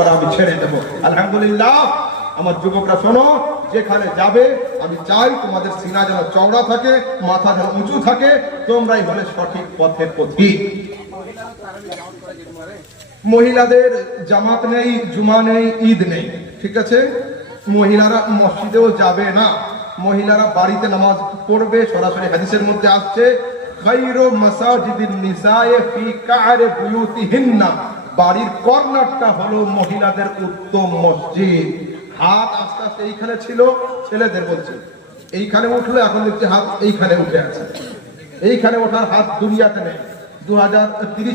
দ্বারা আমি ছেড়ে দেবো। আলহামদুলিল্লাহ, আমার যুবকরা শোনো, যেখানে যাবে, আমি চাই তোমাদের সিনা যেন চওড়া থাকে, মাথা যেন উঁচু থাকে, তোমরাই হলে সঠিক পথের পথিক। মহিলাদের জামাত নেই, জুমা নেই, ঈদ নেই, ঠিক আছে? মহিলারা মসজিদেও যাবে না। মহিলারা বাড়িতে নামাজ পড়বে, সরাসরি হাদিসের মধ্যে আসছে, খাইরু মাসাজিদিন নিসায়ে ফি কারে বুয়ুতিহিন্না। বাড়ির কর্নারটা হলো মহিলাদের উত্তম মসজিদ। হাত আস্তে আস্তে এইখানে ছিল, ছেলেদের বলছে, এইখানে উঠল, এখন দেখছি হাত এইখানে উঠে আছে। এইখানে ওঠার হাত দুনিয়াতে নেই। দু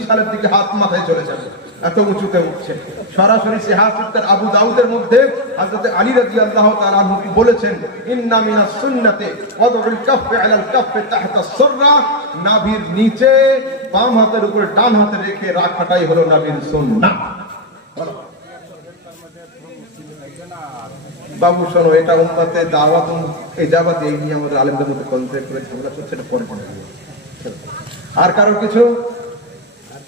সালের দিকে হাত মাথায় চলে যাবে। এত উঁচুতে উঠছে। সরাসরি সিহাসুদ্দার আবু দাউদের মধ্যে হযরত আলী রাদিয়াল্লাহু তাআলা আনহু বলেছেন, ইন্না মিনাস সুন্নাতে ওয়াদউল কাফে আলাল কাফে তাহতা সুররা। নাভির নিচে বাম হাতের উপরে ডান হাতে রেখে রাখাটাই হলো নাভির সুন্নাহ। বাবু, শোনো, এটা উম্মতে দাওয়াত এই ইজাবাত এই নিয়ে আমাদের আলেমদের মধ্যে কনসেপ্ট করে ঝামেলা চলছে এটা পরে আর কারোর কিছু?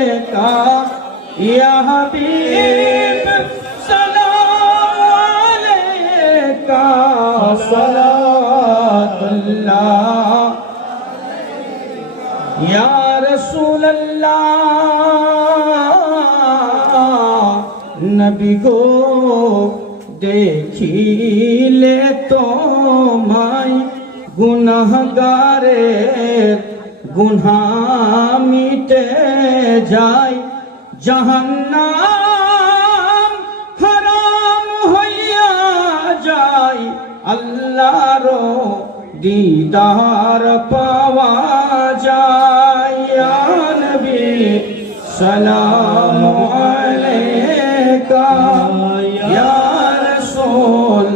دیتا یا حبیب سلام علیکہ صلات اللہ۔ یا رسول اللہ، نبی گو دیکھی لے تو مائی گناہ گارے গুনা মিটে যায়। জাহান্নাম হারাম হইয়া যায়। আল্লাহর দিদার পাওয়া যায়। নবী, সালাম আলাইকা। ইয়া রাসূল,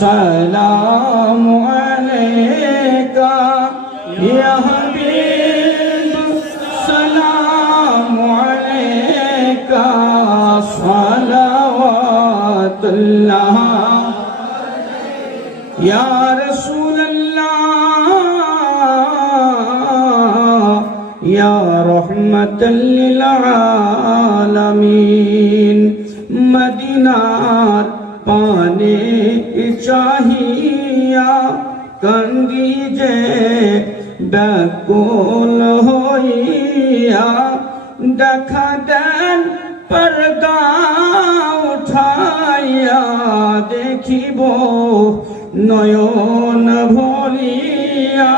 সালাম আলাইকা। ইয়া সালাওয়াতুল্লাহ يا رسول الله يا رحمة للعالمين মদিনার পানে চাহিয়া কান্দি যে ব্যাকুল হইয়া দেখা দেন পর্দা উঠাইয়া দেখিব নয়ন ভরিয়া